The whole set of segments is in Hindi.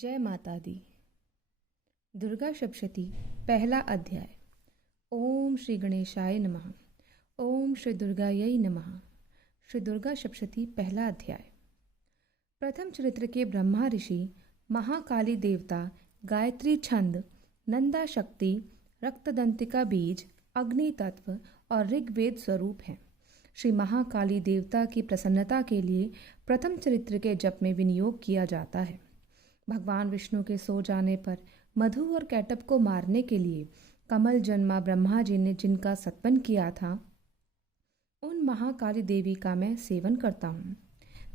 जय माता दी। दुर्गा सप्तशती पहला अध्याय। ओम श्री गणेशाय नमः। ओम श्री दुर्गायै नमः। श्री दुर्गा सप्तशती पहला अध्याय। प्रथम चरित्र के ब्रह्मा ऋषि, महाकाली देवता, गायत्री छंद, नंदा शक्ति, रक्तदंतिका बीज, अग्नि तत्व और ऋग्वेद स्वरूप हैं। श्री महाकाली देवता की प्रसन्नता के लिए प्रथम चरित्र के जप में विनियोग किया जाता है। भगवान विष्णु के सो जाने पर मधु और कैटब को मारने के लिए कमल जन्मा ब्रह्मा जी ने जिनका सत्पन किया था, उन महाकाली देवी का मैं सेवन करता हूँ।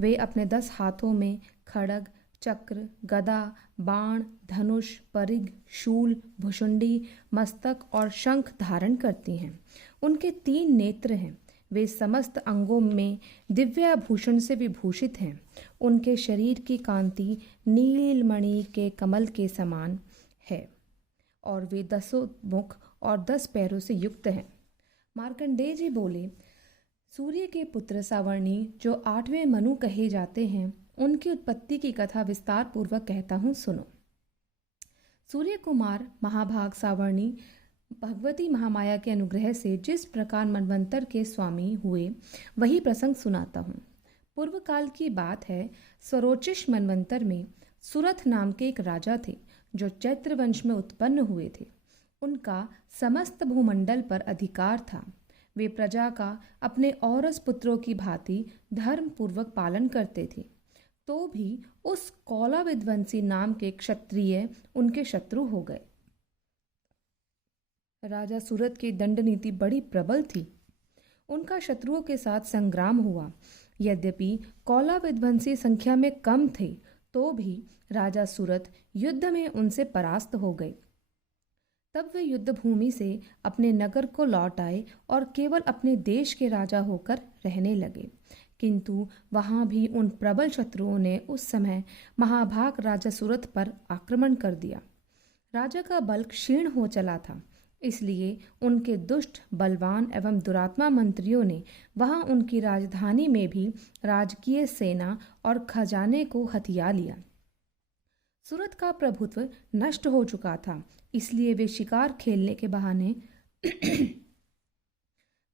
वे अपने 10 हाथों में खड्ग, चक्र, गदा, बाण, धनुष, परिघ, शूल, भुशुंडी, मस्तक और शंख धारण करती हैं। उनके 3 नेत्र हैं। वे समस्त अंगों में दिव्याभूषण से विभूषित हैं। उनके शरीर की कांति नीलमणि के कमल के समान है और वे 10 मुख और 10 पैरों से युक्त हैं। मार्कंडेय जी बोले, सूर्य के पुत्र सावर्णी जो 8वें मनु कहे जाते हैं, उनकी उत्पत्ति की कथा विस्तार पूर्वक कहता हूँ, सुनो। सूर्य कुमार महाभाग सावर्णी भगवती महामाया के अनुग्रह से जिस प्रकार मनवंतर के स्वामी हुए, वही प्रसंग सुनाता हूँ। पूर्व काल की बात है। स्वरोचिष मनवंतर में सुरथ नाम के एक राजा थे जो चैत्र वंश में उत्पन्न हुए थे। उनका समस्त भूमंडल पर अधिकार था। वे प्रजा का अपने औरस पुत्रों की भांति धर्म पूर्वक पालन करते थे। तो भी उस कौला विध्वंसी नाम के क्षत्रिय उनके शत्रु हो गए। राजा सूरत की दंड नीति बड़ी प्रबल थी। उनका शत्रुओं के साथ संग्राम हुआ। यद्यपि कौला विध्वंसी संख्या में कम थे, तो भी राजा सूरत युद्ध में उनसे परास्त हो गए। तब वे युद्ध भूमि से अपने नगर को लौट आए और केवल अपने देश के राजा होकर रहने लगे। किंतु वहां भी उन प्रबल शत्रुओं ने उस समय महाभाग राजा सूरत पर आक्रमण कर दिया। राजा का बल क्षीण हो चला था, इसलिए उनके दुष्ट, बलवान एवं दुरात्मा मंत्रियों ने वहां उनकी राजधानी में भी राजकीय सेना और खजाने को हथिया लिया। सूरत का प्रभुत्व नष्ट हो चुका था, इसलिए वे शिकार खेलने के बहाने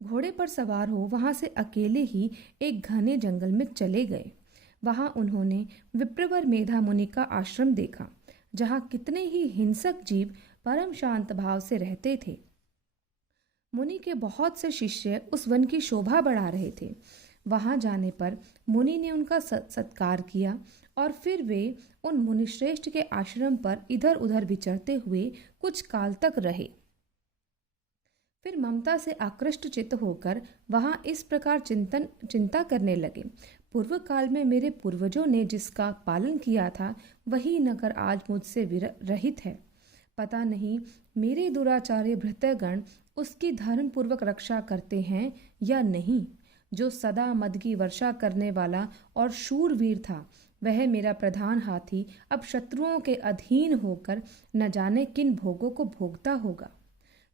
घोड़े पर सवार हो वहां से अकेले ही एक घने जंगल में चले गए। वहां उन्होंने विप्रवर मेधा मुनि का आश्रम देखा, जहां कितने ही हिंसक जीव परम शांत भाव से रहते थे। मुनि के बहुत से शिष्य उस वन की शोभा बढ़ा रहे थे। वहां जाने पर मुनि ने उनका सत्कार किया और फिर वे उन मुनिश्रेष्ठ के आश्रम पर इधर उधर विचरते हुए कुछ काल तक रहे। फिर ममता से आकृष्ट चित्त होकर वहां इस प्रकार चिंता करने लगे, पूर्व काल में मेरे पूर्वजों ने जिसका पालन किया था, वही नगर आज मुझसे रहित है। पता नहीं मेरे दुराचारी भृत्यगण उसकी धर्म पूर्वक रक्षा करते हैं या नहीं। जो सदा मद की वर्षा करने वाला और शूरवीर था, वह मेरा प्रधान हाथी अब शत्रुओं के अधीन होकर न जाने किन भोगों को भोगता होगा।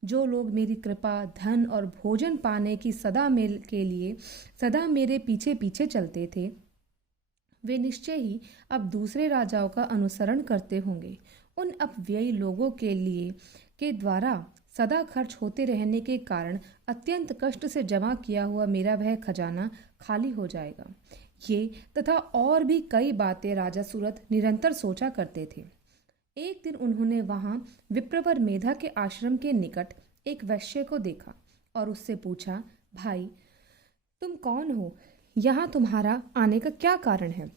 जो लोग मेरी कृपा, धन और भोजन पाने की सदा मेरे पीछे पीछे चलते थे, वे निश्चय ही अब दूसरे राजाओं का अनुसरण करते होंगे। उन अपव्ययी लोगों के द्वारा सदा खर्च होते रहने के कारण अत्यंत कष्ट से जमा किया हुआ मेरा वह खजाना खाली हो जाएगा। ये तथा और भी कई बातें राजा सूरत निरंतर सोचा करते थे। एक दिन उन्होंने वहां विप्रवर मेधा के आश्रम के निकट एक वैश्य को देखा और उससे पूछा, भाई तुम कौन हो? यहाँ तुम्हारा आने का क्या कारण है?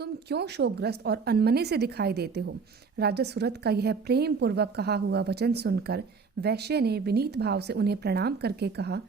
तुम क्यों शोकग्रस्त और अनमने से दिखाई देते हो? राजा सूरत का यह प्रेम पूर्वक कहा हुआ वचन सुनकर वैश्य ने विनीत भाव से उन्हें प्रणाम करके कहा।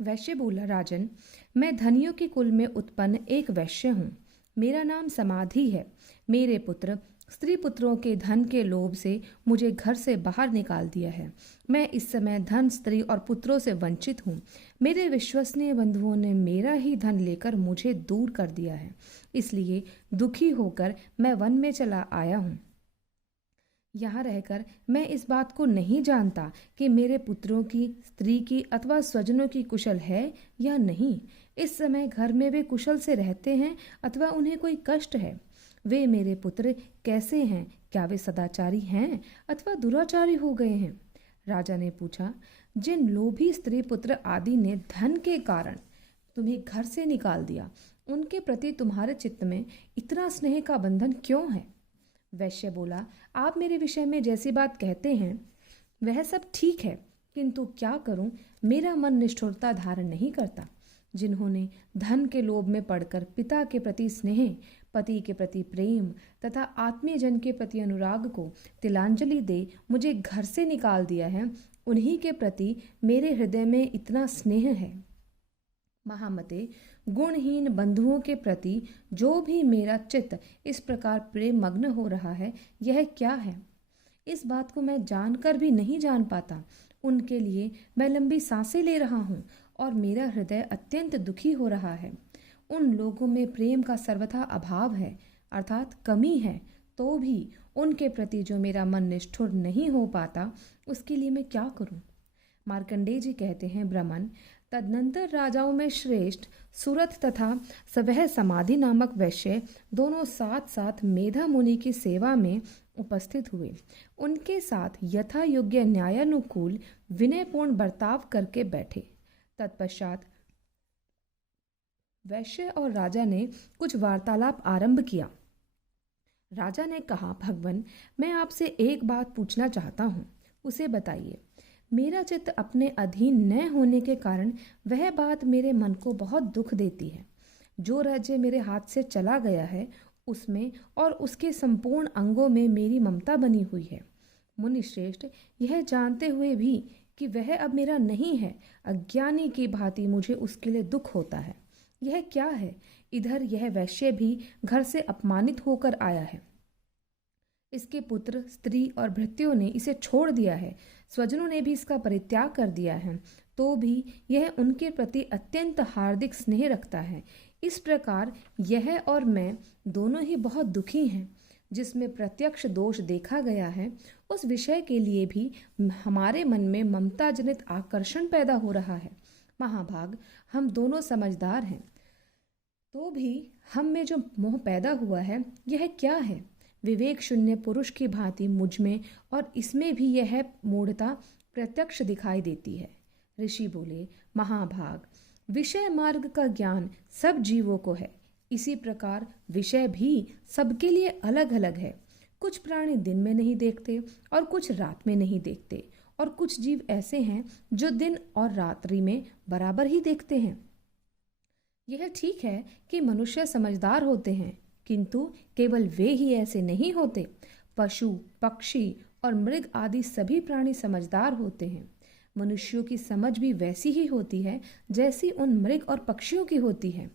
वैश्य बोला, राजन, मैं धनियों के कुल में उत्पन्न एक वैश्य हूँ। मेरा नाम समाधि है। मेरे पुत्र स्त्री पुत्रों के धन के लोभ से मुझे घर से बाहर निकाल दिया है। मैं इस समय धन, स्त्री और पुत्रों से वंचित हूँ। मेरे विश्वसनीय बंधुओं ने मेरा ही धन लेकर मुझे दूर कर दिया है, इसलिए दुखी होकर मैं वन में चला आया हूँ। यहाँ रहकर मैं इस बात को नहीं जानता कि मेरे पुत्रों की, स्त्री की अथवा स्वजनों की कुशल है या नहीं। इस समय घर में वे कुशल से रहते हैं अथवा उन्हें कोई कष्ट है। वे मेरे पुत्र कैसे हैं? क्या वे सदाचारी हैं अथवा दुराचारी हो गए हैं? राजा ने पूछा, जिन लोभी स्त्री पुत्र आदि ने धन के कारण तुम्हें घर से निकाल दिया, उनके प्रति तुम्हारे चित्त में इतना स्नेह का बंधन क्यों है? वैश्य बोला, आप मेरे विषय में जैसी बात कहते हैं वह सब ठीक है, किंतु क्या करूं, मेरा मन निष्ठुरता धारण नहीं करता। जिन्होंने धन के लोभ में पड़कर पिता के प्रति स्नेह, पति के प्रति प्रेम तथा आत्मीय जन के प्रति अनुराग को तिलांजलि दे मुझे घर से निकाल दिया है, उन्हीं के प्रति मेरे हृदय में इतना स्नेह है। महामते, गुणहीन बंधुओं के प्रति जो भी मेरा चित्त इस प्रकार प्रेम मग्न हो रहा है, यह क्या है? इस बात को मैं जानकर भी नहीं जान पाता। उनके लिए मैं लंबी सांसें ले रहा हूँ और मेरा हृदय अत्यंत दुखी हो रहा है। उन लोगों में प्रेम का सर्वथा अभाव है, अर्थात कमी है, तो भी उनके प्रति जो मेरा मन निष्ठुर नहीं हो पाता, उसके लिए मैं क्या करूं? मार्कंडेय जी कहते हैं, ब्राह्मण, तदनंतर राजाओं में श्रेष्ठ सुरथ तथा सवह समाधि नामक वैश्य दोनों साथ साथ मेधा मुनि की सेवा में उपस्थित हुए। उनके साथ यथा योग्य न्यायानुकूल विनयपूर्ण बर्ताव करके बैठे। तत्पश्चात वैश्य और राजा ने कुछ वार्तालाप आरंभ किया। राजा ने कहा, भगवन, मैं आपसे एक बात पूछना चाहता हूँ, उसे बताइए। मेरा चित्त अपने अधीन न होने के कारण वह बात मेरे मन को बहुत दुख देती है। जो राज्य मेरे हाथ से चला गया है, उसमें और उसके संपूर्ण अंगों में मेरी ममता बनी हुई है। मुनिश्रेष्ठ, यह जानते हुए भी कि वह अब मेरा नहीं है, अज्ञानी की भांति मुझे उसके लिए दुख होता है। यह क्या है? इधर यह वैश्य भी घर से अपमानित होकर आया है। इसके पुत्र, स्त्री और भृत्यों ने इसे छोड़ दिया है, स्वजनों ने भी इसका परित्याग कर दिया है, तो भी यह उनके प्रति अत्यंत हार्दिक स्नेह रखता है। इस प्रकार यह और मैं दोनों ही बहुत दुखी हैं। जिसमें प्रत्यक्ष दोष देखा गया है, उस विषय के लिए भी हमारे मन में ममता जनित आकर्षण पैदा हो रहा है। महाभाग, हम दोनों समझदार हैं, तो भी हम में जो मोह पैदा हुआ है, यह क्या है? विवेक शून्य पुरुष की भांति मुझ में और इसमें भी यह मूढ़ता प्रत्यक्ष दिखाई देती है। ऋषि बोले, महाभाग, विषय मार्ग का ज्ञान सब जीवों को है, इसी प्रकार विषय भी सबके लिए अलग अलग है। कुछ प्राणी दिन में नहीं देखते और कुछ रात में नहीं देखते, और कुछ जीव ऐसे हैं जो दिन और रात्रि में बराबर ही देखते हैं। यह ठीक है कि मनुष्य समझदार होते हैं, किंतु केवल वे ही ऐसे नहीं होते। पशु, पक्षी और मृग आदि सभी प्राणी समझदार होते हैं। मनुष्यों की समझ भी वैसी ही होती है जैसी उन मृग और पक्षियों की होती है,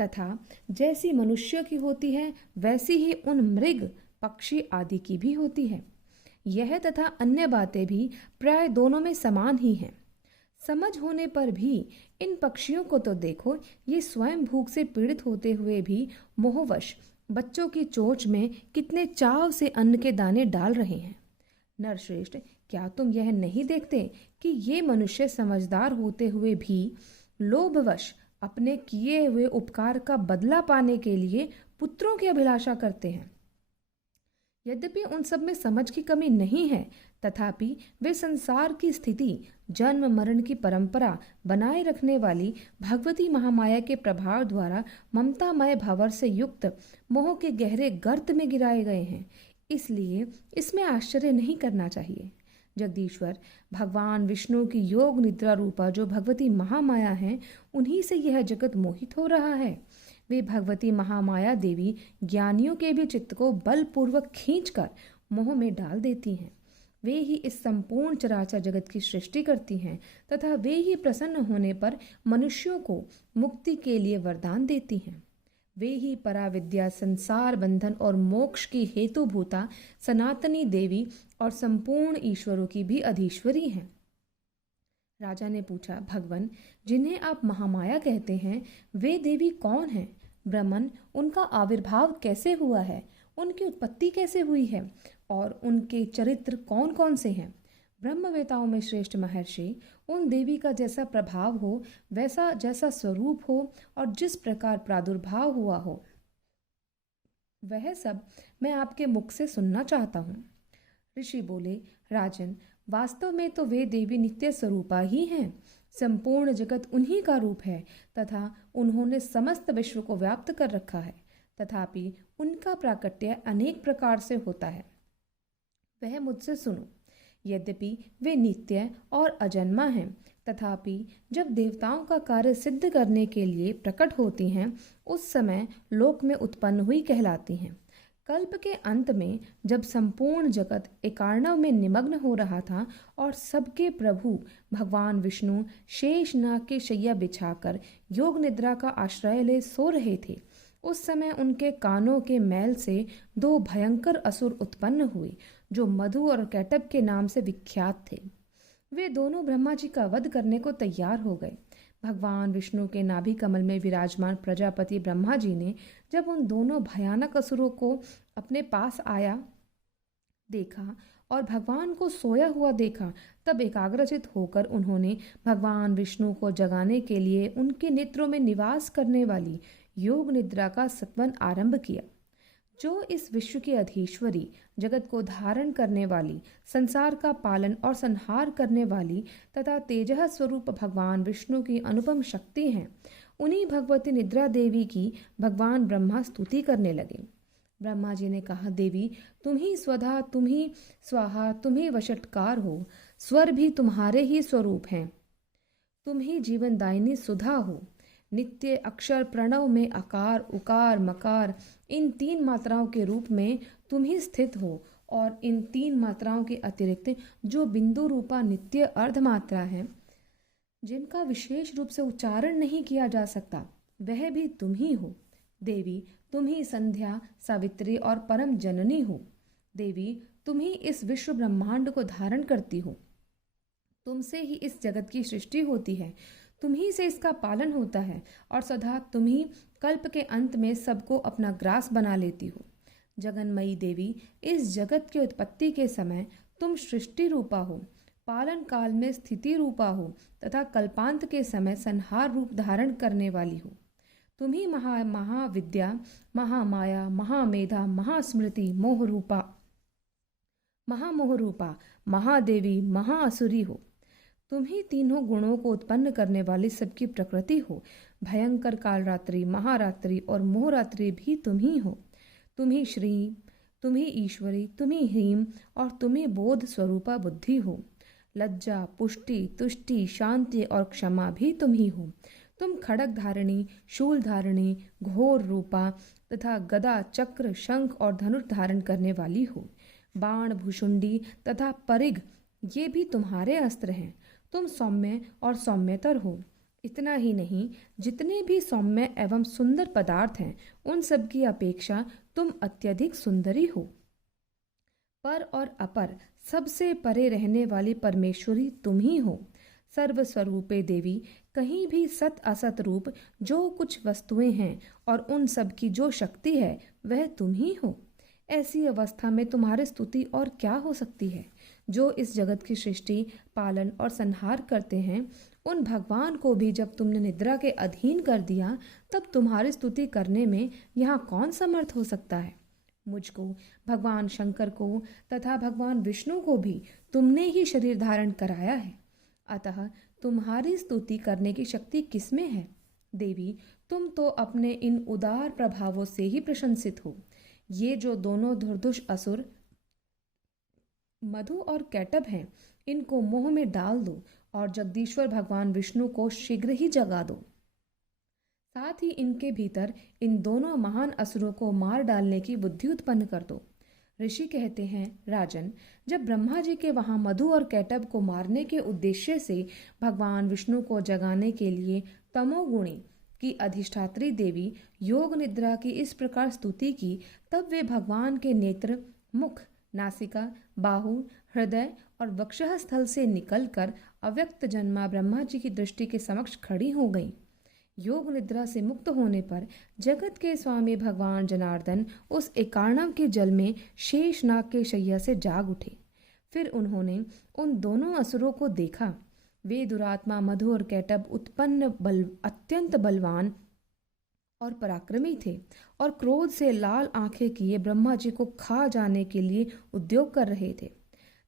तथा जैसी मनुष्यों की होती है वैसी ही उन मृग, पक्षी आदि की भी होती है। यह तथा अन्य बातें भी प्राय दोनों में समान ही हैं। समझ होने पर भी इन पक्षियों को तो देखो, ये स्वयं भूख से पीड़ित होते हुए भी मोहवश बच्चों की चोंच में कितने चाव से अन्न के दाने डाल रहे हैं। नरश्रेष्ठ, क्या तुम यह नहीं देखते कि ये मनुष्य समझदार होते हुए भी लोभवश अपने किए हुए उपकार का बदला पाने के लिए पुत्रों की अभिलाषा करते हैं? यद्यपि उन सब में समझ की कमी नहीं है, तथापि वे संसार की स्थिति, जन्म मरण की परंपरा बनाए रखने वाली भगवती महामाया के प्रभाव द्वारा ममतामय भंवर से युक्त मोह के गहरे गर्त में गिराए गए हैं। इसलिए इसमें आश्चर्य नहीं करना चाहिए। जगदीश्वर भगवान विष्णु की योग निद्रा रूपा जो भगवती महामाया है, उन्हीं से यह जगत मोहित हो रहा है। वे भगवती महामाया देवी ज्ञानियों के भी चित्त को बलपूर्वक खींचकर मोह में डाल देती हैं। वे ही इस संपूर्ण चराचर जगत की सृष्टि करती हैं, तथा वे ही प्रसन्न होने पर मनुष्यों को मुक्ति के लिए वरदान देती हैं। वे ही पराविद्या, संसार बंधन और मोक्ष की हेतुभूता सनातनी देवी और संपूर्ण ईश्वरों की भी अधीश्वरी हैं। राजा ने पूछा, भगवन, जिन्हें आप महामाया कहते हैं, वे देवी कौन हैं? ब्रह्मन, उनका आविर्भाव कैसे हुआ है? उनकी उत्पत्ति कैसे हुई है और उनके चरित्र कौन कौन से हैं। ब्रह्मवेताओं में श्रेष्ठ महर्षि उन देवी का जैसा प्रभाव हो, वैसा जैसा स्वरूप हो और जिस प्रकार प्रादुर्भाव हुआ हो, वह सब मैं आपके मुख से सुनना चाहता हूँ। ऋषि बोले, राजन, वास्तव में तो वे देवी नित्य स्वरूपा ही हैं। संपूर्ण जगत उन्हीं का रूप है तथा उन्होंने समस्त विश्व को व्याप्त कर रखा है। तथापि उनका प्राकट्य अनेक प्रकार से होता है, वह मुझसे सुनो। यद्यपि वे नित्य और अजन्मा हैं, तथापि जब देवताओं का कार्य सिद्ध करने के लिए प्रकट होती हैं, उस समय लोक में उत्पन्न हुई कहलाती हैं। कल्प के अंत में जब संपूर्ण जगत एकार्णव में निमग्न हो रहा था और सबके प्रभु भगवान विष्णु शेष नाग के शैया बिछाकर योग निद्रा का आश्रय ले सो रहे थे, उस समय उनके कानों के मैल से दो भयंकर असुर उत्पन्न हुए, जो मधु और कैटब के नाम से विख्यात थे। वे दोनों ब्रह्मा जी का वध करने को तैयार हो गए। भगवान विष्णु के नाभि कमल में विराजमान प्रजापति ब्रह्मा जी ने जब उन दोनों भयानक असुरों को अपने पास आया देखा और भगवान को सोया हुआ देखा, तब एकाग्रचित होकर उन्होंने भगवान विष्णु को जगाने के लिए उनके नेत्रों में निवास करने वाली योग निद्रा का सत्वन आरंभ किया। जो इस विश्व की अधीश्वरी, जगत को धारण करने वाली, संसार का पालन और संहार करने वाली तथा तेजः स्वरूप भगवान विष्णु की अनुपम शक्ति हैं, उन्हीं भगवती निद्रा देवी की भगवान ब्रह्मा स्तुति करने लगे। ब्रह्मा जी ने कहा, देवी, तुम ही स्वधा, तुम ही स्वाहा, तुम ही वशटकार हो। स्वर भी तुम्हारे ही स्वरूप हैं। तुम ही जीवनदायिनी सुधा हो। नित्य अक्षर प्रणव में अकार, उकार, मकार, इन तीन मात्राओं के रूप में तुम ही स्थित हो और इन तीन मात्राओं के अतिरिक्त जो बिंदु रूपा नित्य अर्ध मात्रा है, जिनका विशेष रूप से उच्चारण नहीं किया जा सकता, वह भी तुम ही हो। देवी, तुम ही संध्या, सावित्री और परम जननी हो। देवी, तुम ही इस विश्व ब्रह्मांड को धारण करती हो। तुमसे ही इस जगत की सृष्टि होती है, तुम ही से इसका पालन होता है और सदा तुम ही कल्प के अंत में सबको अपना ग्रास बना लेती हो। जगन्मयी देवी, इस जगत की उत्पत्ति के समय तुम सृष्टि रूपा हो, पालन काल में स्थिति रूपा हो तथा कल्पांत के समय संहार रूप धारण करने वाली हो। तुम ही महाविद्या, महामाया, महामेधा, महास्मृति, महामोहरूपा, महादेवी, महाअसुरी हो। तुम ही तीनों गुणों को उत्पन्न करने वाली सबकी प्रकृति हो। भयंकर कालरात्रि, महारात्रि और मोहरात्रि भी तुम ही हो। तुम ही श्री, तुम ही ईश्वरी, तुम ही ह्रीम और तुम ही बोध स्वरूपा बुद्धि हो। लज्जा, पुष्टि, तुष्टि, शांति और क्षमा भी तुम ही हो। तुम खड़ग धारिणी, शूल धारिणी, घोर रूपा तथा गदा, चक्र, शंख और धनुष धारण करने वाली हो। बाण, भुषुंडी तथा परिघ, ये भी तुम्हारे अस्त्र हैं। तुम सौम्य और सौम्यतर हो। इतना ही नहीं, जितने भी सौम्य एवं सुंदर पदार्थ हैं, उन सब की अपेक्षा तुम अत्यधिक सुंदरी हो। पर और अपर, सबसे परे रहने वाली परमेश्वरी तुम ही हो। सर्वस्वरूपे देवी, कहीं भी सत असत रूप जो कुछ वस्तुएं हैं और उन सब की जो शक्ति है, वह तुम ही हो। ऐसी अवस्था में तुम्हारी स्तुति और क्या हो सकती है। जो इस जगत की सृष्टि, पालन और संहार करते हैं, उन भगवान को भी जब तुमने निद्रा के अधीन कर दिया, तब तुम्हारी स्तुति करने में यहाँ कौन समर्थ हो सकता है। मुझको, भगवान शंकर को तथा भगवान विष्णु को भी तुमने ही शरीर धारण कराया है, अतः तुम्हारी स्तुति करने की शक्ति किसमें है। देवी, तुम तो अपने इन उदार प्रभावों से ही प्रशंसित हो। ये जो दोनों धुर्धुष असुर मधु और कैटब हैं, इनको मोह में डाल दो और जगदीश्वर भगवान विष्णु को शीघ्र ही जगा दो। साथ ही इनके भीतर इन दोनों महान असुरों को मार डालने की बुद्धि उत्पन्न कर दो। ऋषि कहते हैं, राजन, जब ब्रह्मा जी के वहां मधु और कैटब को मारने के उद्देश्य से भगवान विष्णु को जगाने के लिए तमोगुणी की अधिष्ठात्री देवी योग निद्रा की इस प्रकार स्तुति की, तब वे भगवान के नेत्र, मुख, नासिका, बाहु, हृदय और वक्षः स्थल से निकलकर अव्यक्त जन्मा ब्रह्मा जी की दृष्टि के समक्ष खड़ी हो गईं। योग निद्रा से मुक्त होने पर जगत के स्वामी भगवान जनार्दन उस एकार्णव के जल में शेषनाग के शैया से जाग उठे। फिर उन्होंने उन दोनों असुरों को देखा। वे दुरात्मा मधु और कैटब अत्यंत बलवान और पराक्रमी थे और क्रोध से लाल आंखें किए ब्रह्मा जी को खा जाने के लिए उद्योग कर रहे थे।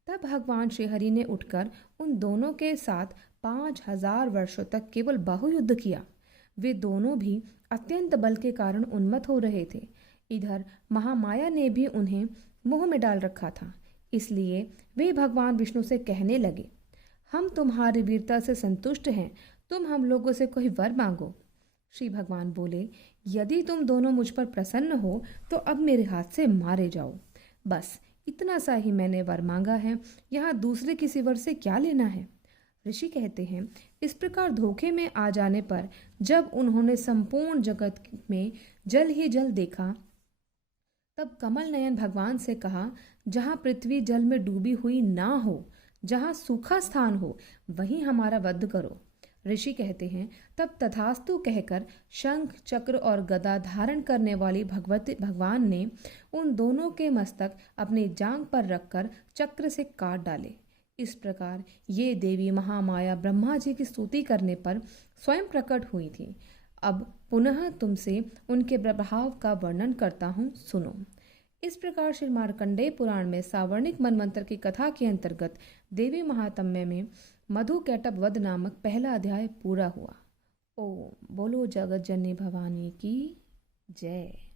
तब भगवान श्रीहरि ने उठकर उन दोनों के साथ 5000 वर्षों तक केवल बाहुयुद्ध किया। वे दोनों भी अत्यंत बल के कारण उन्मत्त हो रहे थे। इधर महामाया ने भी उन्हें मोह में डाल रखा था। इसलिए वे भगवान विष्णु से कहने लगे, हम तुम्हारी वीरता से संतुष्ट हैं, तुम हम लोगों से कोई वर मांगो। श्री भगवान बोले, यदि तुम दोनों मुझ पर प्रसन्न हो तो अब मेरे हाथ से मारे जाओ। बस इतना सा ही मैंने वर मांगा है, यहाँ दूसरे किसी वर से क्या लेना है। ऋषि कहते हैं, इस प्रकार धोखे में आ जाने पर जब उन्होंने संपूर्ण जगत में जल ही जल देखा, तब कमल नयन भगवान से कहा, जहाँ पृथ्वी जल में डूबी हुई ना हो, जहाँ सूखा स्थान हो, वहीं हमारा वध करो। ऋषि कहते हैं, तब तथास्तु कहकर शंख चक्र और गदा धारण करने वाली भगवान ने उन दोनों के मस्तक अपनी जांग पर रखकर चक्र से काट डाले। इस प्रकार ये देवी महामाया ब्रह्मा जी की स्तुति करने पर स्वयं प्रकट हुई थी। अब पुनः तुमसे उनके प्रभाव का वर्णन करता हूँ, सुनो। इस प्रकार श्री मार्कंडेय पुराण में सावर्णिक मनमंत्र की कथा के अंतर्गत देवी महात्म्य में मधु कैटभ वध नामक पहला अध्याय पूरा हुआ। ओम बोलो जगत जननी भवानी की जय।